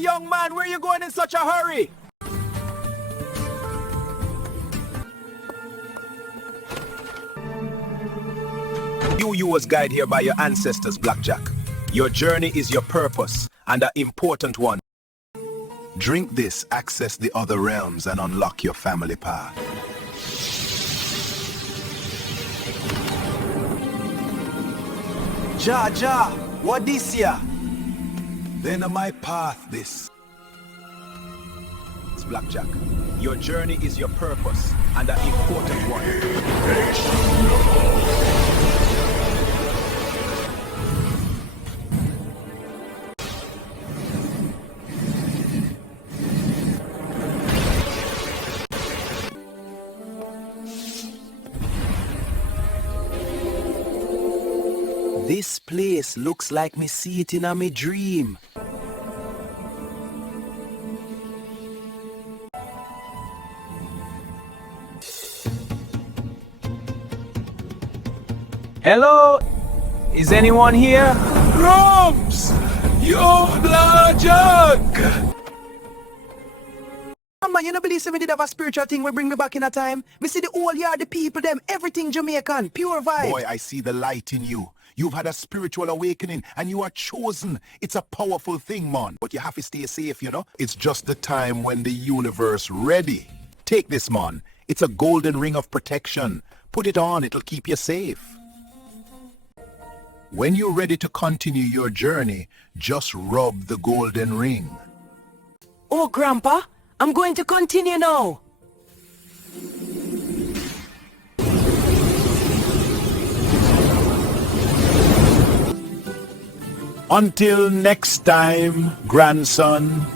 young man, where are you going in such a hurry? You was guided here by your ancestors, BlakJak. Your journey is your purpose, and an important one. Drink this, access the other realms, and unlock your family path. Ja, what this ya? Then my path this. It's BlakJak. Your journey is your purpose, and an important one. This place looks like me see it in a me dream. Hello? Is anyone here? Rums! Yo, BlakJak! Man, you don't believe me did have a spiritual thing will bring me back in a time? Me see the whole yard, the people, them, everything Jamaican, pure vibe. Boy, I see the light in you. You've had a spiritual awakening and you are chosen. It's a powerful thing, man. But you have to stay safe, you know? It's just the time when the universe ready. Take this, man. It's a golden ring of protection. Put it on, it'll keep you safe. When you're ready to continue your journey, just rub the golden ring. Oh, Grandpa, I'm going to continue now. Until next time, grandson.